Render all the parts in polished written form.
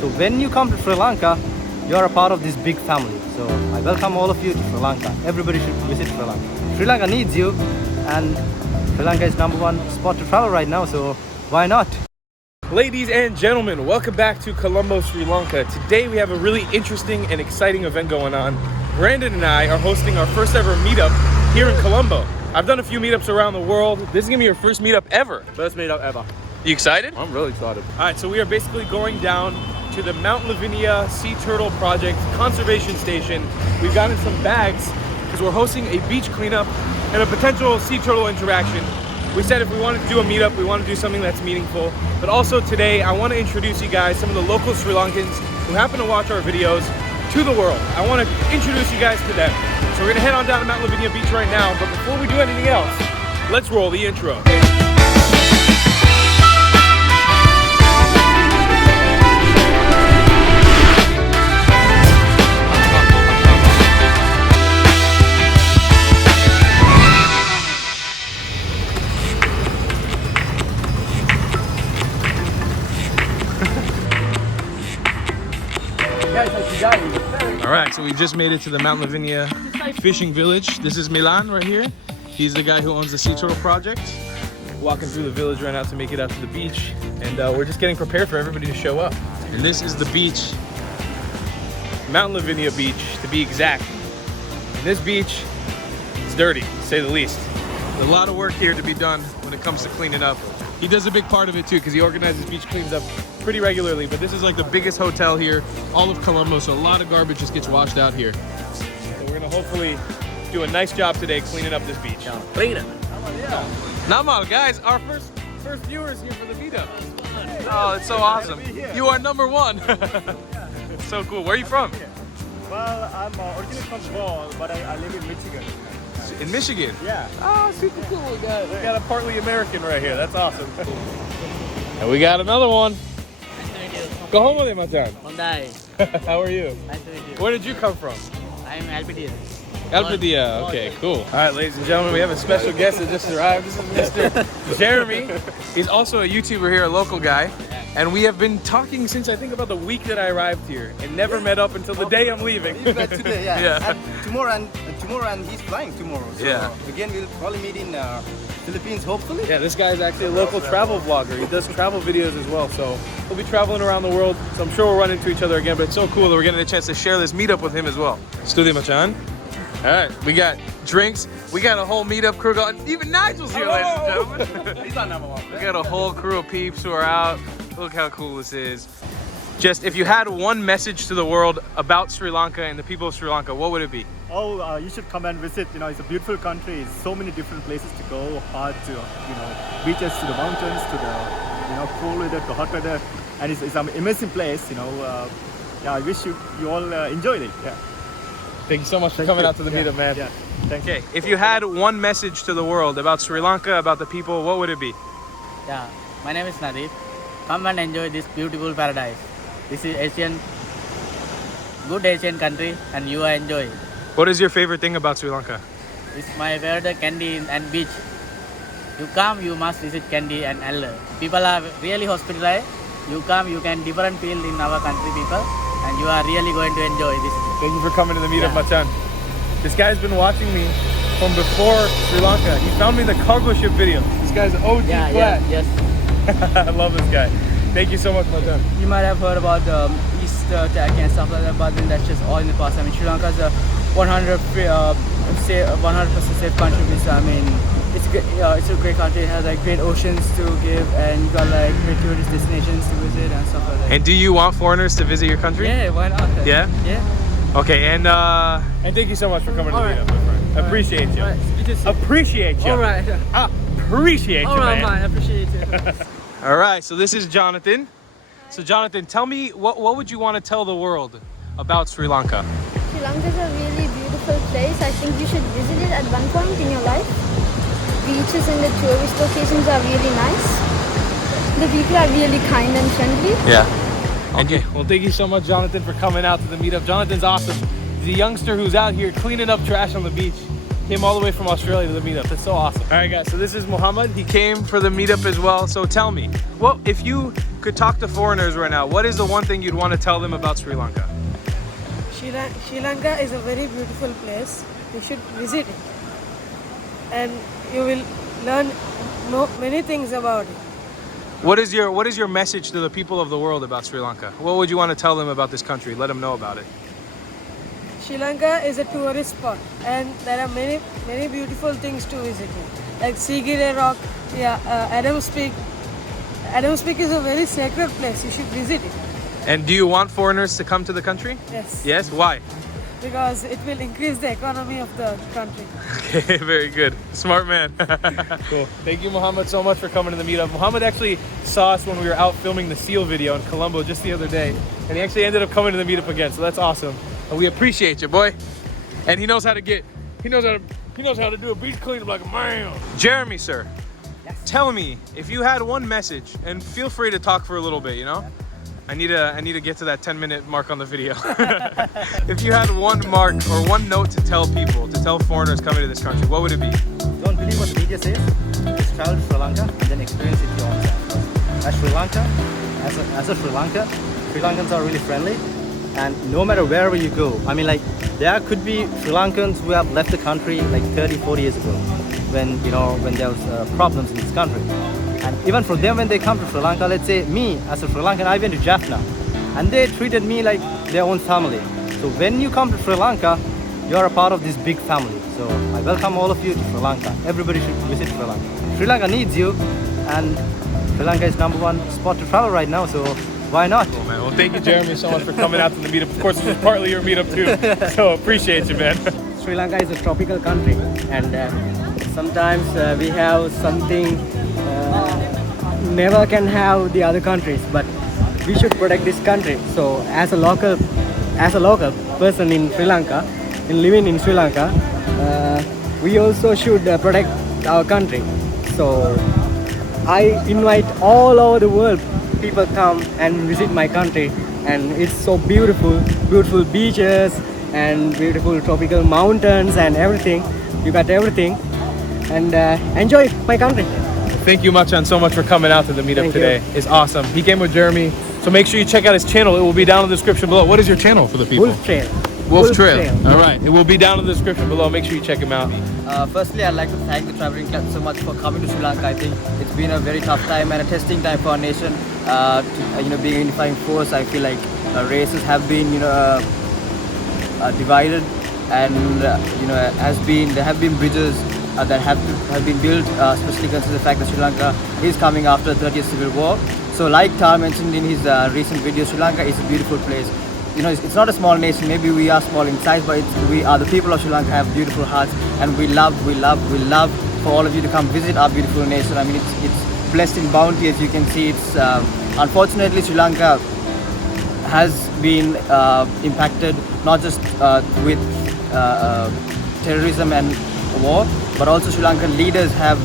So when you come to Sri Lanka, you're a part of this big family. So I welcome all of you to Sri Lanka. Everybody should visit Sri Lanka. Sri Lanka needs you, and Sri Lanka is #1 spot to travel right now, so why not? Ladies and gentlemen, welcome back to Colombo, Sri Lanka. Today we have a really interesting and exciting event going on. Brandon and I are hosting our first ever meetup here in Colombo. I've done a few meetups around the world. This is gonna be your first meetup ever. First meetup ever. You excited? I'm really excited. All right, so we are basically going down to the Mount Lavinia Sea Turtle Project Conservation Station. We've gotten some bags because we're hosting a beach cleanup and a potential sea turtle interaction. We said if we wanted to do a meetup, we want to do something that's meaningful. But also today, I want to introduce you guys, some of the local Sri Lankans who happen to watch our videos, to the world. I want to introduce you guys to them. So we're gonna head on down to Mount Lavinia Beach right now, but before we do anything else, let's roll the intro. All right, so we just made it to the Mount Lavinia fishing village. This is Milan right here. He's the guy who owns the Sea Turtle Project. Walking through the village right now to make it out to the beach. And we're just getting prepared for everybody to show up. And this is the beach, Mount Lavinia Beach to be exact. And this beach is dirty, to say the least. There's a lot of work here to be done when it comes to cleaning up. He does a big part of it too, because he organizes beach cleans up pretty regularly, but this is like the biggest hotel here, all of Colombo, so a lot of garbage just gets washed out here. So we're gonna hopefully do a nice job today cleaning up this beach. Clean it. Namal, guys, our first viewers here for the meetup. Oh, it's so awesome. You are #1. It's so cool. Where are you from? Well, I'm originally from Ball, but I live in Michigan. In Michigan? Yeah. Oh, super cool. We got a partly American right here. That's awesome. And we got another one. Go home with him, Machan. How are you? Nice to meet you. Where did you come from? I'm Alpedia. Alpedia. Okay, cool. All right, ladies and gentlemen, we have a special guest that just arrived. This is Mr. Jeremy. He's also a YouTuber here, a local guy. And we have been talking since I think about the week that I arrived here and never met up until the day I'm leaving. Today, yeah. Yeah. And tomorrow and he's flying tomorrow. So Yeah. again, we'll probably meet in Philippines, hopefully. Yeah, this guy's actually a local travel vlogger. He does travel videos as well, so we'll be traveling around the world. So I'm sure we'll run into each other again, but it's so cool that we're getting a chance to share this meetup with him as well. Studio Machan. All right, we got drinks. We got a whole meetup crew going. Even Nigel's here, ladies and gentlemen. He's on #1. We got a whole crew of peeps who are out. Look how cool this is. Just, if you had one message to the world about Sri Lanka and the people of Sri Lanka, what would it be? Oh, you should come and visit. You know, it's a beautiful country. It's so many different places to go. Hard to, beaches to the mountains to the, cool weather to hot weather, and it's an amazing place. Yeah, I wish you all enjoyed it. Yeah. Thank you so much for coming out to the meetup, man. Yeah. Thank you. Okay, if you had one message to the world about Sri Lanka, about the people, what would it be? Yeah, my name is Nadeep. Come and enjoy this beautiful paradise. This is good Asian country, and you are enjoying. What is your favorite thing about Sri Lanka? It's my favorite candy and beach. You come, you must visit candy and Allah. People are really hospitalized. You come, you can different feel in our country people, and you are really going to enjoy this. Thank you for coming to the meetup, Yeah. Machan. This guy's been watching me from before Sri Lanka. He found me in the cargo ship video. This guy's OG Flat. Yes. I love this guy. Thank you so much, Machan. You might have heard about East attack and stuff like that, but then that's just all in the past. I mean, Sri Lanka is a 100% safe country. Which, I mean, it's great. It's a great country. It has like great oceans to give, and you got like great tourist destinations to visit and stuff like that. And do you want foreigners to visit your country? Yeah, why not? Yeah? Yeah. Okay, and thank you so much for coming to the meetup, my friend. Appreciate you. Appreciate you. All right. Appreciate you, All right, man. man. I appreciate it. All right, so this is Jonathan. So Jonathan, tell me, what would you want to tell the world about Sri Lanka? Sri Lanka is a really beautiful place. I think you should visit it at one point in your life. Beaches and the tourist locations are really nice. The people are really kind and friendly. Yeah. Okay, well thank you so much, Jonathan, for coming out to the meetup. Jonathan's awesome. He's a youngster who's out here cleaning up trash on the beach. Came all the way from Australia to the meetup. That's so awesome. All right, guys, so this is Muhammad. He came for the meetup as well. So tell me, well, if you could talk to foreigners right now, what is the one thing you'd want to tell them about Sri Lanka? Sri Lanka is a very beautiful place. You should visit it, and you will learn many things about it. What is your message to the people of the world about Sri Lanka? What would you want to tell them about this country? Let them know about it. Sri Lanka is a tourist spot, and there are many beautiful things to visit here, like Sigire Rock, Adams Peak. Adams Peak is a very sacred place. You should visit it. And do you want foreigners to come to the country? Yes. Yes? Why? Because it will increase the economy of the country. Okay, very good. Smart man. Cool. Thank you, Mohammed, so much for coming to the meetup. Mohammed actually saw us when we were out filming the seal video in Colombo just the other day, and he actually ended up coming to the meetup again, so that's awesome. And we appreciate you, boy. And he knows how to do a beach cleanup like a man. Jeremy, sir, tell me, if you had one message, and feel free to talk for a little bit, you know? I need to get to that 10-minute mark on the video. If you had one mark or one note to tell people, to tell foreigners coming to this country, what would it be? Don't believe what the media says. Just travel to Sri Lanka and then experience it your own self. As Sri Lanka, as a Sri Lanka, Sri Lankans are really friendly, and no matter wherever you go, I mean, like, there could be Sri Lankans who have left the country like 30-40 years ago, when there was problems in this country. And even for them, when they come to Sri Lanka, let's say me as a Sri Lankan, I went to Jaffna, and they treated me like their own family. So when you come to Sri Lanka, you're a part of this big family. So I welcome all of you to Sri Lanka. Everybody should visit Sri Lanka. Sri Lanka needs you, and Sri Lanka is #1 spot to travel right now, so why not? Cool, man. Well, thank you, Jeremy, so much for coming out to the meetup. Of course, this is partly your meetup too, so appreciate you, man. Sri Lanka is a tropical country, and sometimes we have something never can have the other countries, but we should protect this country. So as a local person in Sri Lanka, living in Sri Lanka, we also should protect our country. So I invite all over the world people come and visit my country, and it's so beautiful beaches and beautiful tropical mountains and everything. You got everything, and enjoy my country. Thank you, Machan, so much for coming out to the meetup Thank today. you. It's awesome. He came with Jeremy, so make sure you check out his channel. It will be down in the description below. What is your channel for the people? Wolf Trail. Wolf Trail. All right, it will be down in the description below. Make sure you check him out. Firstly, I'd like to thank the Traveling Club so much for coming to Sri Lanka. I think it's been a very tough time and a testing time for our nation. Being a unifying force, I feel like races have been, divided, and there have been bridges that have been built, especially considering the fact that Sri Lanka is coming after the 30th Civil War. So, like Tar mentioned in his recent video, Sri Lanka is a beautiful place. It's not a small nation. Maybe we are small in size, but the people of Sri Lanka have beautiful hearts, and we love for all of you to come visit our beautiful nation. I mean, it's blessed in bounty, as you can see. It's unfortunately, Sri Lanka has been impacted not just with terrorism and war, but also Sri Lankan leaders have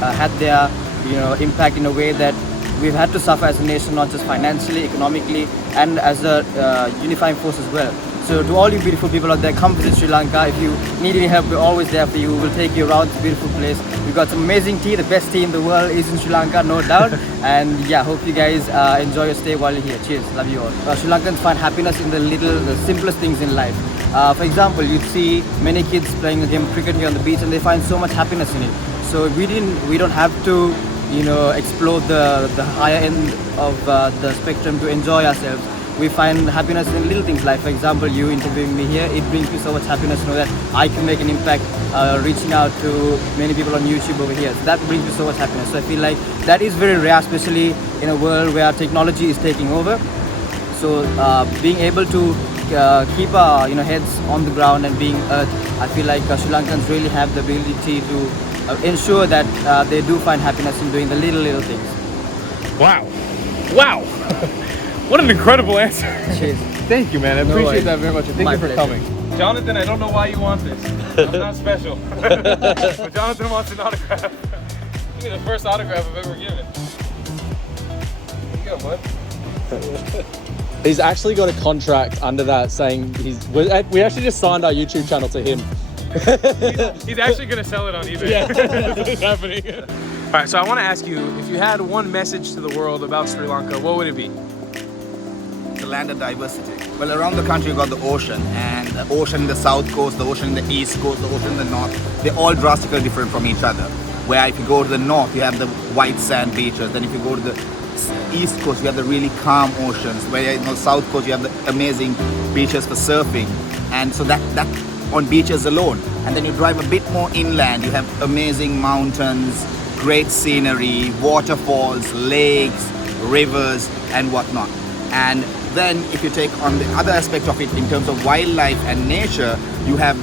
had their impact in a way that we've had to suffer as a nation, not just financially, economically, and as a unifying force as well. So to all you beautiful people out there, come visit Sri Lanka. If you need any help, we're always there for you. We'll take you around this beautiful place. We've got some amazing tea. The best tea in the world is in Sri Lanka, no doubt. And yeah, hope you guys enjoy your stay while you're here. Cheers. Love you all. Sri Lankans find happiness in the simplest things in life. For example, you'd see many kids playing a game of cricket here on the beach, and they find so much happiness in it. So we don't have to explore the higher end of the spectrum to enjoy ourselves. We find happiness in little things. Like, for example, you interviewing me here, it brings me so much happiness to know that I can make an impact reaching out to many people on YouTube over here. So that brings me so much happiness. So I feel like that is very rare, especially in a world where technology is taking over. So being able to keep our heads on the ground and being earth, I feel like Sri Lankans really have the ability to ensure that they do find happiness in doing the little things. Wow. What an incredible answer. Cheers. Thank you, man. I appreciate that very much. And thank My you for pleasure. coming. Jonathan, I don't know why you want this. I'm not special. But Jonathan wants an autograph. Give me the first autograph I've ever given. Here you go, bud. He's actually got a contract under that saying we actually just signed our YouTube channel to him. He's actually going to sell it on eBay. Yeah, that's what's happening. All right, so I want to ask you, if you had one message to the world about Sri Lanka, what would it be? The land of diversity. Well, around the country you've got the ocean, and the ocean in the south coast, the ocean in the east coast, the ocean in the north, they're all drastically different from each other. Where if you go to the north, you have the white sand beaches. Then if you go to the east coast, you have the really calm oceans. Where in the south coast, you have the amazing beaches for surfing. And so that on beaches alone. And then you drive a bit more inland, you have amazing mountains, great scenery, waterfalls, lakes, rivers, and whatnot. And then if you take on the other aspect of it in terms of wildlife and nature, you have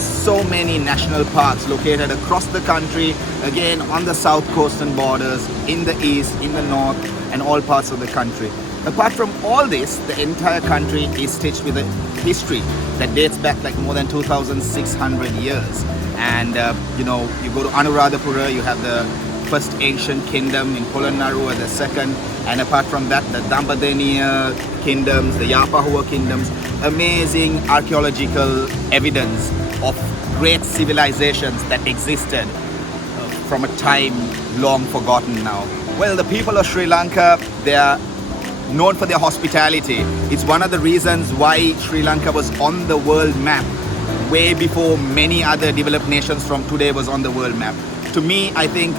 so many national parks located across the country, again on the south coastal borders, in the east, in the north, and all parts of the country. Apart from all this, the entire country is stitched with a history that dates back like more than 2,600 years. And you know, you go to Anuradhapura, you have the first ancient kingdom in Polonnaruwa, the second, and apart from that, the Dambadeniya kingdoms, the Yapahua kingdoms, amazing archaeological evidence of great civilizations that existed from a time long forgotten now. Well, the people of Sri Lanka, they are known for their hospitality. It's one of the reasons why Sri Lanka was on the world map way before many other developed nations from today was on the world map. To me, I think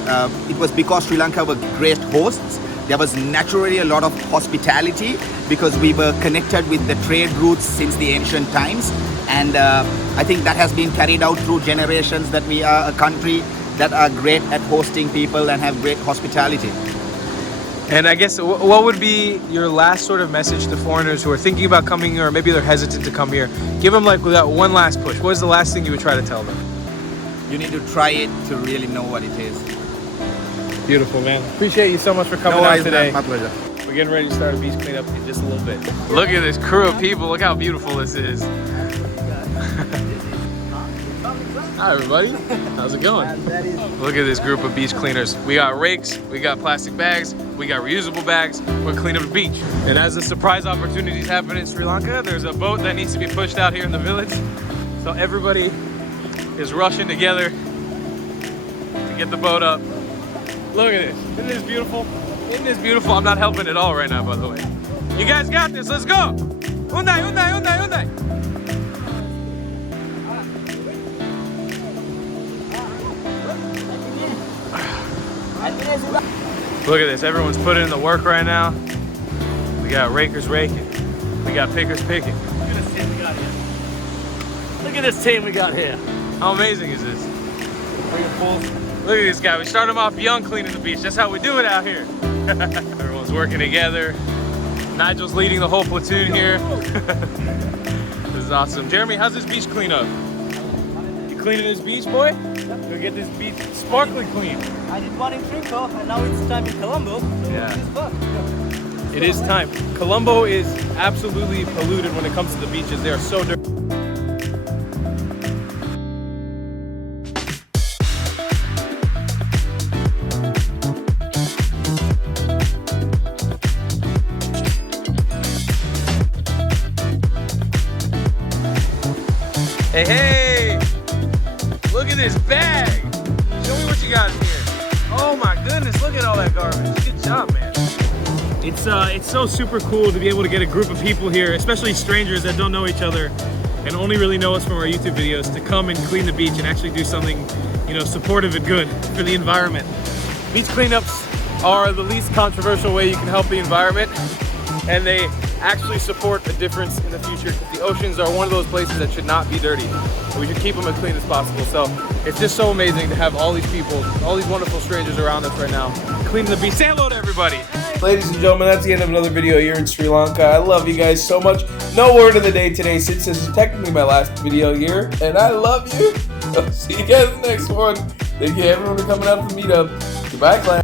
it was because Sri Lanka were great hosts. There was naturally a lot of hospitality because we were connected with the trade routes since the ancient times. And I think that has been carried out through generations, that we are a country that are great at hosting people and have great hospitality. And I guess what would be your last sort of message to foreigners who are thinking about coming here, or maybe they're hesitant to come here? Give them like that one last push. What is the last thing you would try to tell them? You need to try it to really know what it is. Beautiful, man. Appreciate you so much for coming No out worries, today. man. My pleasure. We're getting ready to start a beach cleanup in just a little bit. Look at this crew of people. Look how beautiful this is. Hi, everybody. How's it going? Look at this group of beach cleaners. We got rakes, we got plastic bags, we got reusable bags. We're cleaning up the beach. And as the surprise opportunities happen in Sri Lanka, there's a boat that needs to be pushed out here in the village. So everybody is rushing together to get the boat up. Look at this. Isn't this beautiful? Isn't this beautiful? I'm not helping at all right now, by the way. You guys got this. Let's go. Hyundai, Hyundai, Hyundai, Hyundai. Look at this, everyone's putting in the work right now. We got rakers raking. We got pickers picking. Look at this team we got here. Look at this team we got here. How amazing is this? Look at this guy, we start him off young cleaning the beach. That's how we do it out here. Everyone's working together. Nigel's leading the whole platoon here. This is awesome. Jeremy, how's this beach clean up? You cleaning this beach, boy? Go get this beach sparkly clean. I did one in Trinco and now it's time in Colombo. Yeah. It is time. Colombo is absolutely polluted when it comes to the beaches. They are so dirty. Hey, hey! Look at this bag! Show me what you got in here. Oh my goodness, look at all that garbage. Good job, man. It's so super cool to be able to get a group of people here, especially strangers that don't know each other and only really know us from our YouTube videos, to come and clean the beach and actually do something, you know, supportive and good for the environment. Beach cleanups are the least controversial way you can help the environment, and they actually support a difference in the future, because the oceans are one of those places that should not be dirty. We should keep them as clean as possible. So it's just so amazing to have all these people, all these wonderful strangers around us right now, cleaning the beach. Say hello to everybody. Ladies and gentlemen, that's the end of another video here in Sri Lanka. I love you guys so much. No word of the day today, since this is technically my last video here, and I love you. I'll see you guys in the next one. Thank you everyone for coming out for the meetup. Goodbye, clan.